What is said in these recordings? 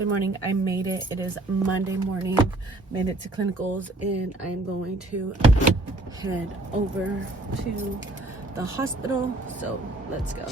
Good morning. I made it. It is Monday morning. Made it to clinicals, and I'm going to head over to the hospital. So let's go.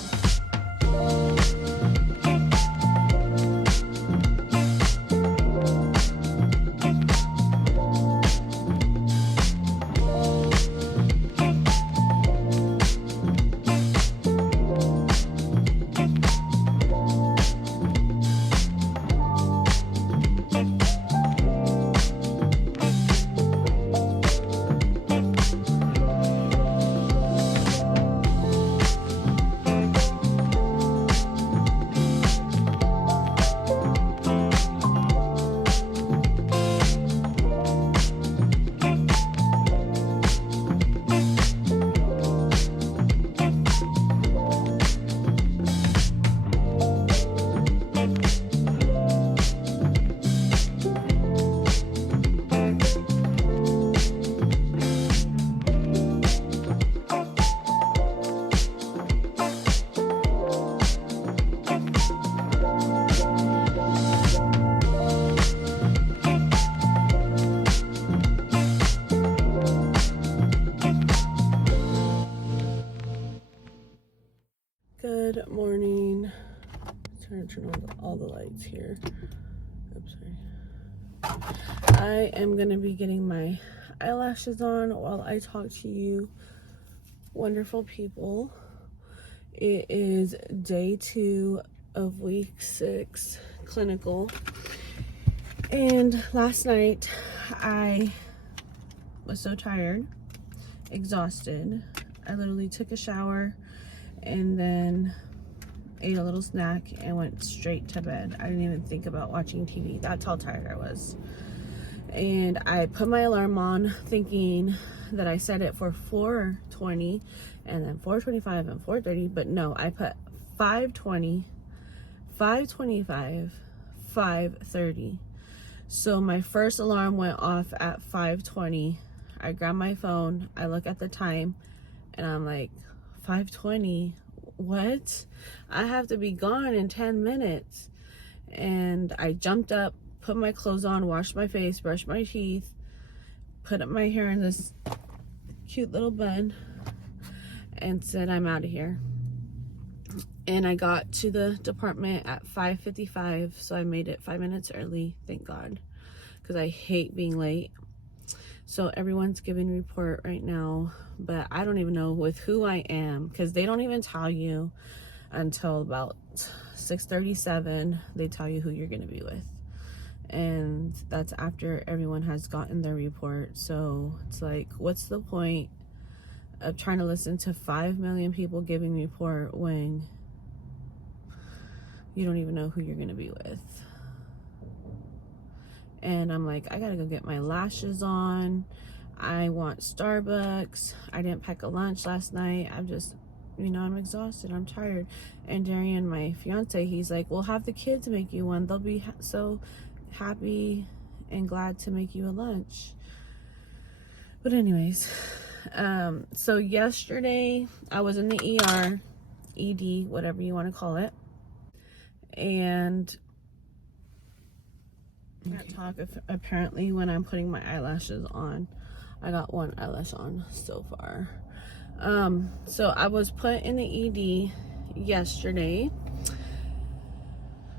Good morning. Trying to turn on all the lights here. Oops, sorry. I am going to be getting my eyelashes on while I talk to you wonderful people. It is day 2 of week 6 clinical. And last night I was so tired, exhausted. I literally took a shower and then ate a little snack and went straight to bed. I didn't even think about watching TV. That's how tired I was. And I put my alarm on thinking that I set it for 4:20 and then 4:25 and 4:30, but no, I put 5:20, 5:25, 5:30. So my first alarm went off at 5:20. I grab my phone, I look at the time, and I'm like, 5:20? What? I have to be gone in 10 minutes. And I jumped up, put my clothes on, washed my face, brushed my teeth, put up my hair in this cute little bun, and said, I'm out of here. And I got to the department at 5:55, so I made it 5 minutes early, thank God, because I hate being late. So everyone's giving a report right now, but I don't even know with who I am, because they don't even tell you until about 6:37. They tell you who you're going to be with, and that's after everyone has gotten their report. So it's like, what's the point of trying to listen to 5 million people giving a report when you don't even know who you're going to be with? And I'm like, I gotta go get my lashes on. I want Starbucks. I didn't pack a lunch last night. I'm just, I'm exhausted. I'm tired. And Darian, my fiance, he's like, well, have the kids make you one. They'll be so happy and glad to make you a lunch. But anyways, so yesterday I was in the ER, ED, whatever you want to call it. And apparently when I'm putting my eyelashes on, I got one eyelash on so far. So I was put in the ED yesterday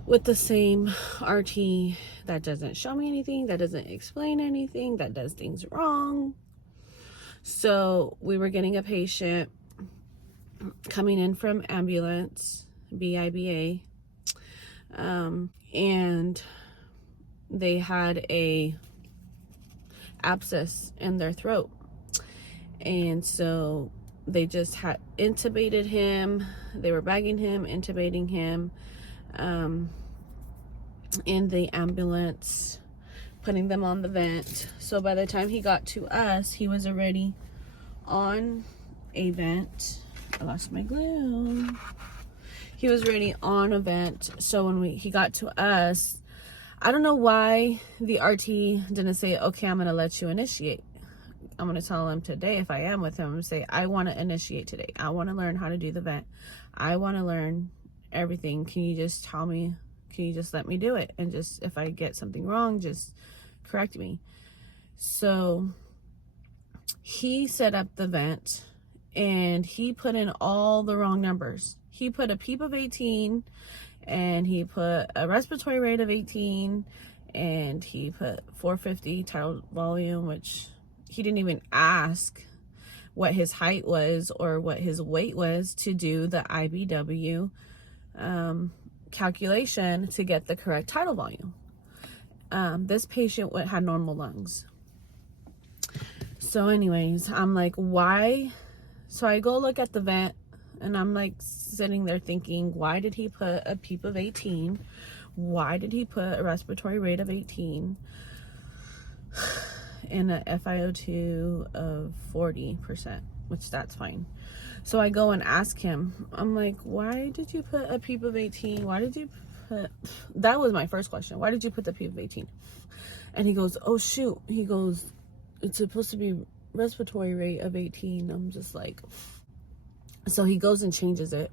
with the same RT that doesn't show me anything, that doesn't explain anything, that does things wrong. So we were getting a patient coming in from ambulance, BIBA, and they had a abscess in their throat, and so they just had intubated him. They were bagging him, intubating him in the ambulance, putting them on the vent. So by the time he got to us, he was already on a vent. I lost my glue. He was already on a vent. So when he got to us, I don't know why the RT didn't say, okay, I'm going to let you initiate. I'm going to tell him today, if I am with him, and say, I want to initiate today. I want to learn how to do the vent. I want to learn everything. Can you just tell me can you just let me do it? And just, if I get something wrong, just correct me. So he set up the vent and he put in all the wrong numbers. He put a PEEP of 18 and he put a respiratory rate of 18 and he put 450 tidal volume, which he didn't even ask what his height was or what his weight was to do the IBW calculation to get the correct tidal volume. This patient had normal lungs. So anyways, I'm like, why? So I go look at the vent and I'm like sitting there thinking, why did he put a PEEP of 18? Why did he put a respiratory rate of 18 and a FiO2 of 40%, which that's fine. So I go and ask him, I'm like, why did you put a PEEP of 18? Why did you put, that was my first question. Why did you put the PEEP of 18? And he goes, oh shoot. He goes, it's supposed to be respiratory rate of 18. I'm just like, so he goes and changes it.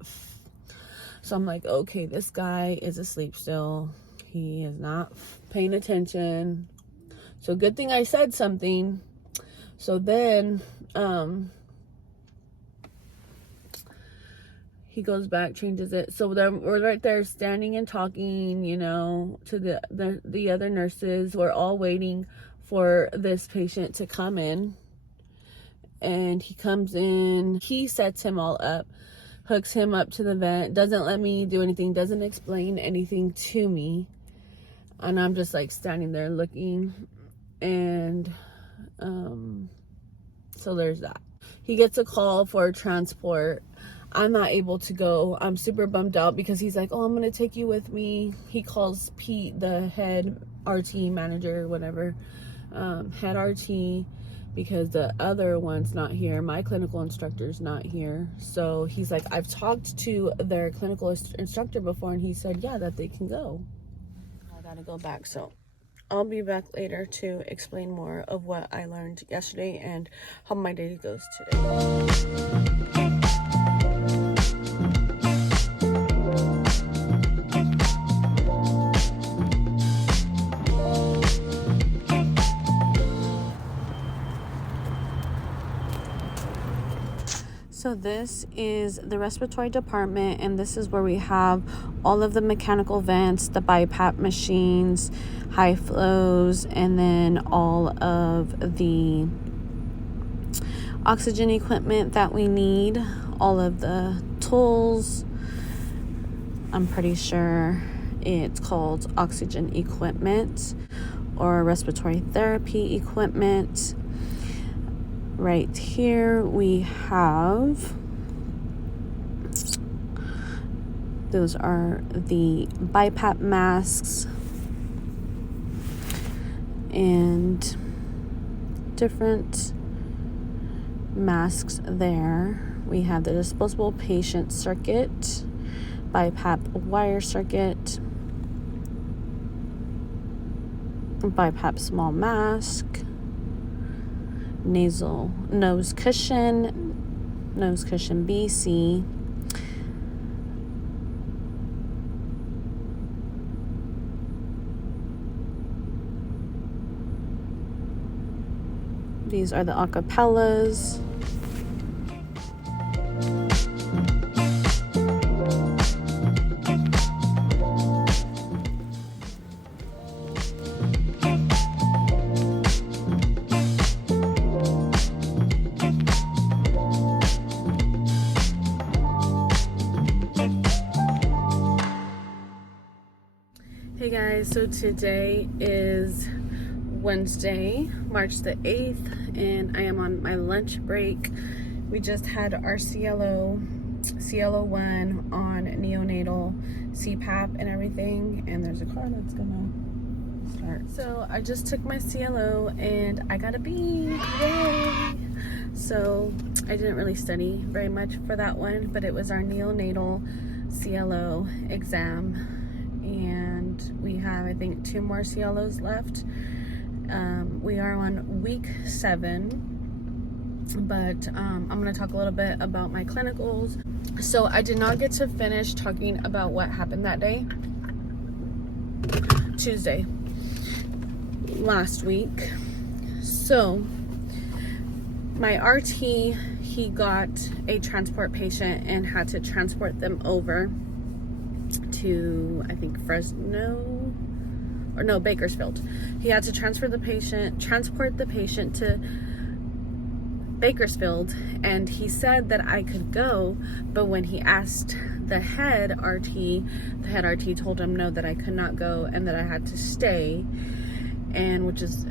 So I'm like, okay, this guy is asleep still. He is not paying attention. So good thing I said something. So then he goes back, changes it. So then we're right there standing and talking, you know, to the other nurses. We're all waiting for this patient to come in. And he comes in, he sets him all up, hooks him up to the vent, doesn't let me do anything, doesn't explain anything to me. And I'm just like standing there looking. And so there's that. He gets a call for transport. I'm not able to go. I'm super bummed out because he's like, oh, I'm going to take you with me. He calls Pete, the head RT manager, whatever, head RT, because the other one's not here. My clinical instructor's not here. So he's like, I've talked to their clinical instructor before, and he said, yeah, that they can go. I gotta go back. So I'll be back later to explain more of what I learned yesterday and how my day goes today. So this is the respiratory department, and this is where we have all of the mechanical vents, the BiPAP machines, high flows, and then all of the oxygen equipment that we need, all of the tools. I'm pretty sure it's called oxygen equipment or respiratory therapy equipment. Right here we have, those are the BiPAP masks and different masks there. We have the disposable patient circuit, BiPAP wire circuit, BiPAP small mask, nasal nose cushion BC, these are the acapellas. Hey guys, so today is Wednesday, March the 8th, and I am on my lunch break. We just had our CLO1 on neonatal CPAP and everything, and there's a car that's gonna start. So I just took my CLO and I got a B. Yay! So I didn't really study very much for that one, but it was our neonatal CLO exam. And we have, I think, 2 more CLOs left. We are on week 7, but I'm going to talk a little bit about my clinicals. So I did not get to finish talking about what happened that day. Tuesday last week. So my RT, he got a transport patient and had to transport them over to, I think, Fresno, or no, Bakersfield. He had to transport the patient to Bakersfield, and he said that I could go, but when he asked the head RT told him no, that I could not go and that I had to stay. And which is,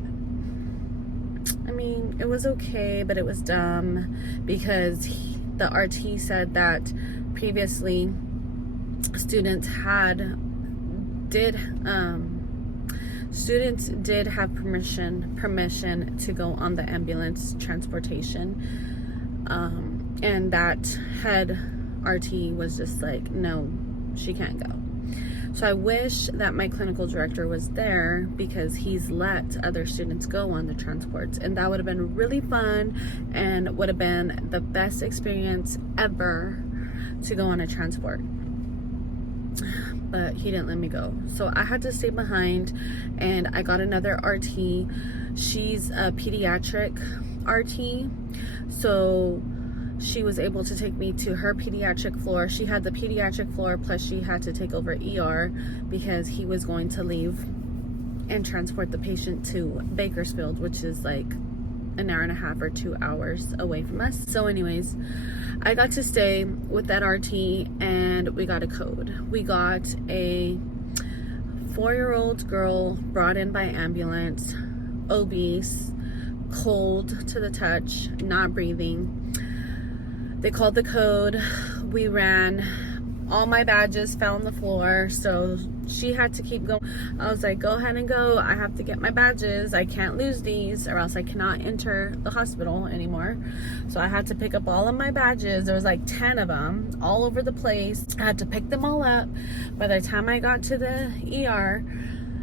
I mean, it was okay, but it was dumb because the RT said that previously students did have permission to go on the ambulance transportation, and that head RT was just like, no, she can't go. So I wish that my clinical director was there, because he's let other students go on the transports, and that would have been really fun and would have been the best experience ever to go on a transport. But he didn't let me go, so I had to stay behind, and I got another RT. She's a pediatric RT, so she was able to take me to her pediatric floor. She had the pediatric floor, plus she had to take over ER because he was going to leave and transport the patient to Bakersfield, which is like an hour and a half or 2 hours away from us. So anyways, I got to stay with that RT, and we got a code. We got a 4-year-old girl brought in by ambulance, obese, cold to the touch, not breathing. They called the code. We ran. All my badges fell on the floor, so she had to keep going. I was like, go ahead and go. I have to get my badges. I can't lose these, or else I cannot enter the hospital anymore. So I had to pick up all of my badges. There was like 10 of them all over the place. I had to pick them all up. By the time I got to the ER,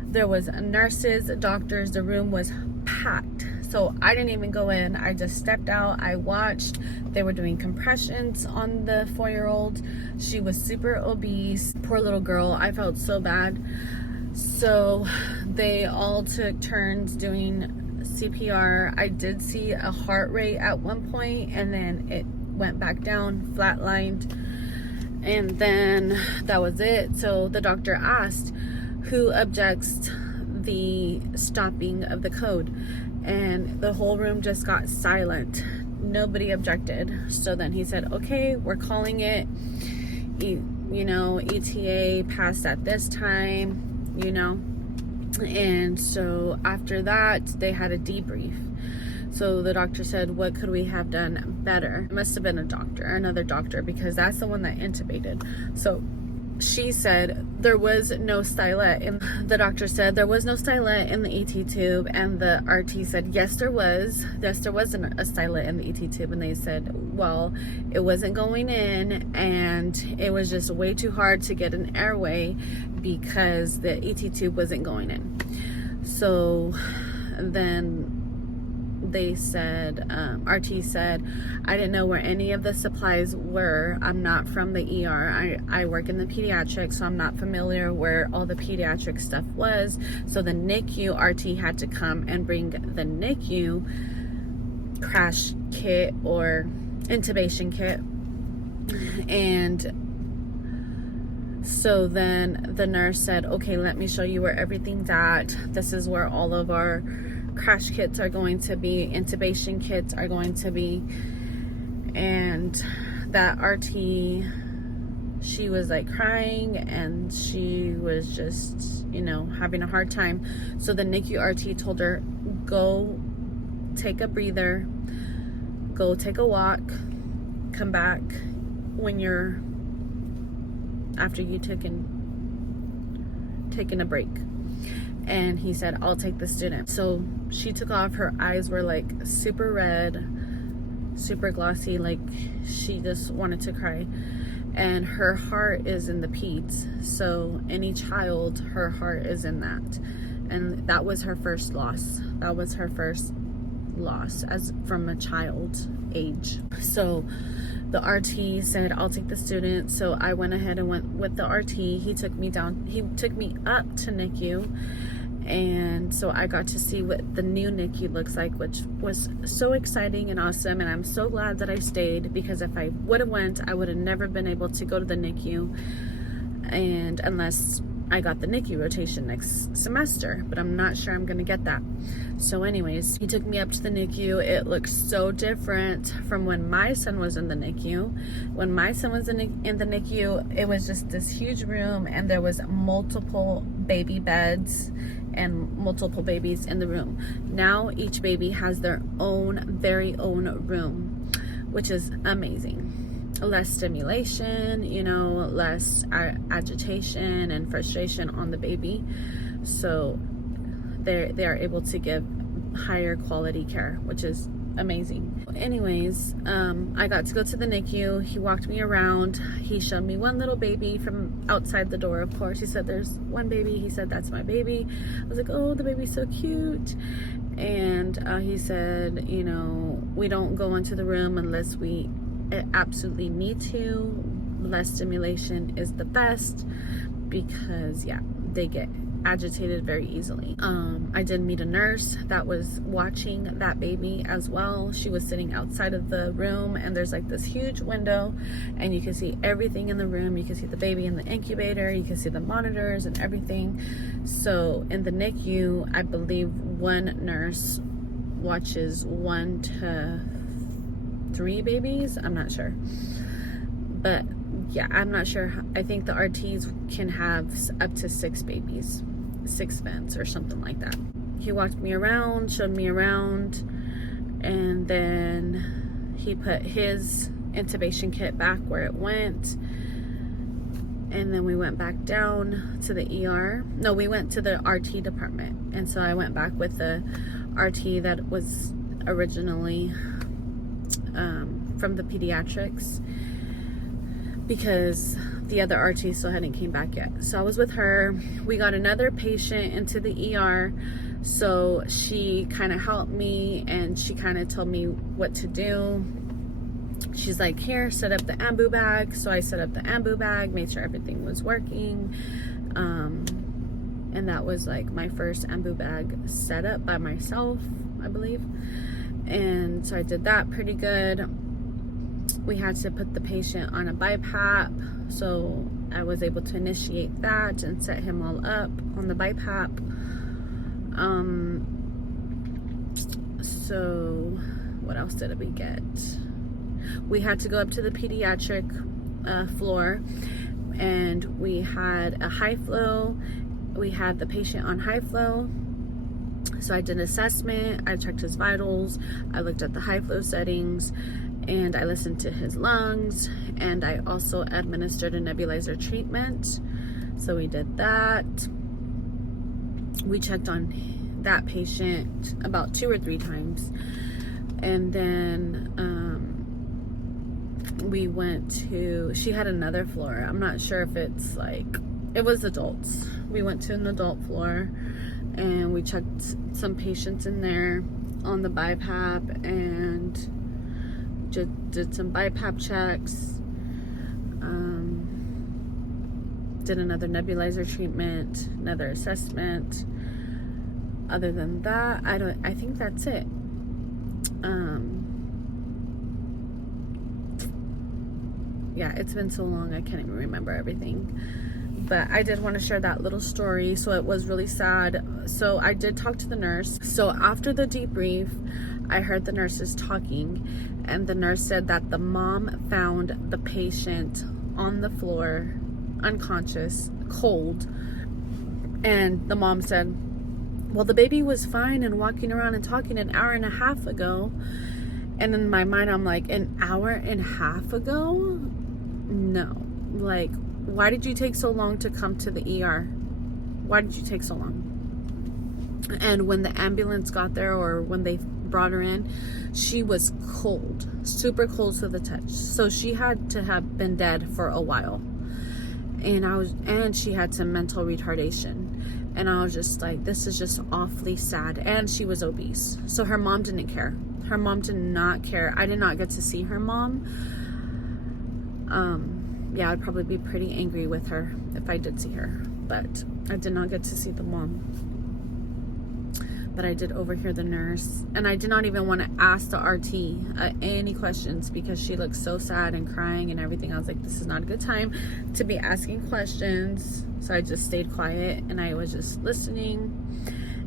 there was nurses, doctors. The room was packed. So I didn't even go in. I just stepped out. I watched. They were doing compressions on the 4-year-old. She was super obese. Poor little girl. I felt so bad. So they all took turns doing CPR. I did see a heart rate at one point, and then it went back down, flatlined. And then that was it. So the doctor asked, who objects the stopping of the code? And the whole room just got silent. Nobody objected. So then he said, okay, we're calling it, ETA passed at this time, And so after that, they had a debrief. So the doctor said, what could we have done better? It must have been another doctor, because that's the one that intubated. So she said there was no stylet, and the doctor said there was no stylet in the ET tube, and the RT said yes there was a stylet in the ET tube, and they said, well, it wasn't going in, and it was just way too hard to get an airway because the ET tube wasn't going in. So then they said, RT said, I didn't know where any of the supplies were. I'm not from the ER. I work in the pediatrics, so I'm not familiar where all the pediatric stuff was. So the NICU RT had to come and bring the NICU crash kit or intubation kit. And so then the nurse said, okay, let me show you where everything's at. This is where all of our crash kits are going to be, intubation kits are going to be. And that RT, she was like crying, and she was just, having a hard time. So the NICU RT told her, go take a breather, go take a walk, come back after you taken a break. And he said, I'll take the student. So she took off. Her eyes were like super red, super glossy, like she just wanted to cry. And her heart is in the peds. So any child, her heart is in that. And that was her first loss. That was her first loss as from a child age. So the RT said, I'll take the student. So I went ahead and went with the RT. He took me up to NICU. And so I got to see what the new NICU looks like, which was so exciting and awesome. And I'm so glad that I stayed, because if I would have went, I would have never been able to go to the NICU, and unless I got the NICU rotation next semester, but I'm not sure I'm gonna get that. So anyways, he took me up to the NICU. It looks so different from when my son was in the NICU. When my son was in the NICU, it was just this huge room, and there was multiple baby beds and multiple babies in the room. Now each baby has their very own room, which is amazing. Less stimulation, you know, less agitation and frustration on the baby. So they are able to give higher quality care, which is amazing. Anyways, I got to go to the NICU. He walked me around. He showed me one little baby from outside the door. Of course, he said, there's one baby. He said, that's my baby. I was like, oh, the baby's so cute. And he said, you know, we don't go into the room unless we absolutely need to. Less stimulation is the best, because yeah, they get agitated very easily. I did meet a nurse that was watching that baby as well. She was sitting outside of the room, and there's like this huge window, and you can see everything in the room. You can see the baby in the incubator, you can see the monitors and everything. So in the NICU, I believe one nurse watches 1 to 3 babies. I'm not sure, but yeah, I'm not sure. I think the RTs can have up to 6 babies, 6 vents or something like that. He walked me around, showed me around, and then he put his intubation kit back where it went. And then we went back down to the ER. No, we went to the RT department. And so I went back with the RT that was originally from the pediatrics, because the other RT still hadn't came back yet. So I was with her. We got another patient into the ER. So she kind of helped me, and she kind of told me what to do. She's like, here, set up the ambu bag. So I set up the ambu bag, made sure everything was working. And that was like my first ambu bag set up by myself, I believe. And so I did that pretty good. We had to put the patient on a BiPAP, so I was able to initiate that and set him all up on the BiPAP. So what else did we get? We had to go up to the pediatric floor, and we had a high flow. We had the patient on high flow. So I did an assessment, I checked his vitals, I looked at the high flow settings, and I listened to his lungs, and I also administered a nebulizer treatment. So we did that. We checked on that patient about 2 or 3 times. And then we went to, she had another floor. I'm not sure if it's like, it was adults. We went to an adult floor, and we checked some patients in there on the BiPAP, and just did some BiPAP checks. Did another nebulizer treatment, another assessment. Other than that, I think that's it. Yeah, it's been so long, I can't even remember everything. But I did want to share that little story. So it was really sad. So I did talk to the nurse. So after the debrief, I heard the nurses talking, and the nurse said that the mom found the patient on the floor, unconscious, cold. And the mom said, well, the baby was fine and walking around and talking an hour and a half ago. And in my mind, I'm like, an hour and a half ago? No. Like, why did you take so long to come to the ER? Why did you take so long? And when the ambulance got there, or when they brought her in, she was cold, super cold to the touch. So she had to have been dead for a while. And she had some mental retardation. And I was just like, this is just awfully sad. And she was obese, so her mom didn't care. Her mom did not care. I did not get to see her mom. Yeah, I'd probably be pretty angry with her if I did see her, but I did not get to see the mom. But I did overhear the nurse, and I did not even want to ask the RT any questions because she looked so sad and crying and everything. I was like, this is not a good time to be asking questions. So I just stayed quiet and I was just listening,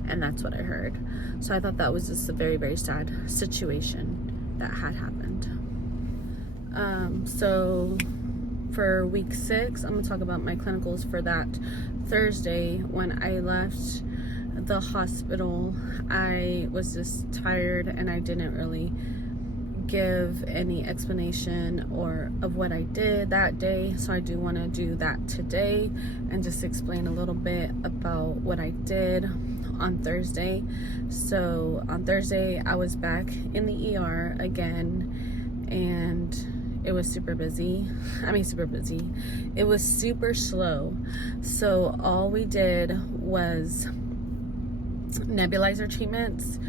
and that's what I heard. So I thought that was just a very, very sad situation that had happened. So for week 6, I'm gonna talk about my clinicals for that Thursday. When I left the hospital, I was just tired and I didn't really give any explanation or of what I did that day. So I do want to do that today and just explain a little bit about what I did on Thursday. So on Thursday, I was back in the ER again, and it was super busy. I mean, super busy. It was super slow. So all we did was nebulizer treatments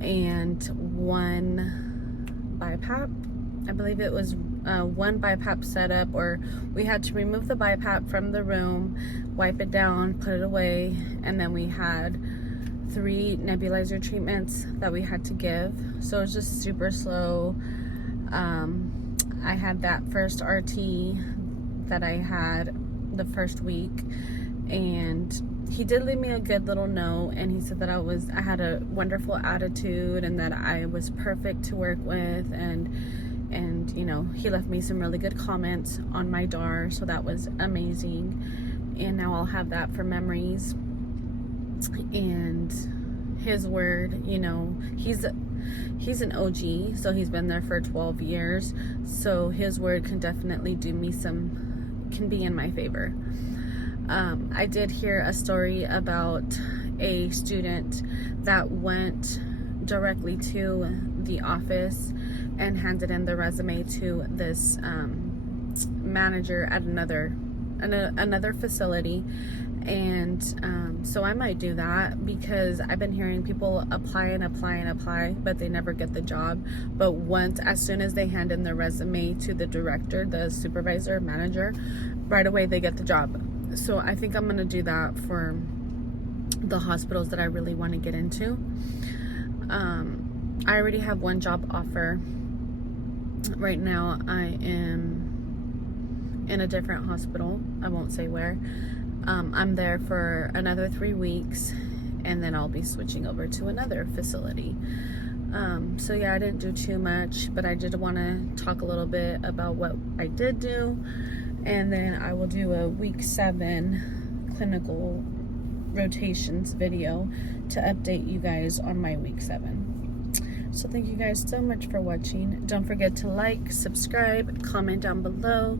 and one BiPAP. I believe it was one BiPAP setup, or we had to remove the BiPAP from the room, wipe it down, put it away, and then we had 3 nebulizer treatments that we had to give. So it was just super slow. I had that first RT that I had the first week, and he did leave me a good little note, and he said that I had a wonderful attitude and that I was perfect to work with, and you know, he left me some really good comments on my DAR, so that was amazing. And now I'll have that for memories. And his word, you know, he's an OG, so he's been there for 12 years, so his word can definitely can be in my favor. I did hear a story about a student that went directly to the office and handed in the resume to this manager at another facility. And so I might do that, because I've been hearing people apply, but they never get the job. But as soon as they hand in their resume to the director, the supervisor, manager, right away they get the job. So I think I'm gonna do that for the hospitals that I really want to get into. I already have one job offer. Right now I am in a different hospital. I won't say where. I'm there for another 3 weeks, and then I'll be switching over to another facility. So yeah, I didn't do too much, but I did want to talk a little bit about what I did do, and then I will do a week 7 clinical rotations video to update you guys on my week 7. So thank you guys so much for watching. Don't forget to like, subscribe, comment down below,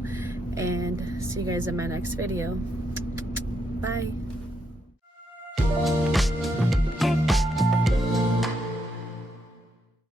and see you guys in my next video. Bye.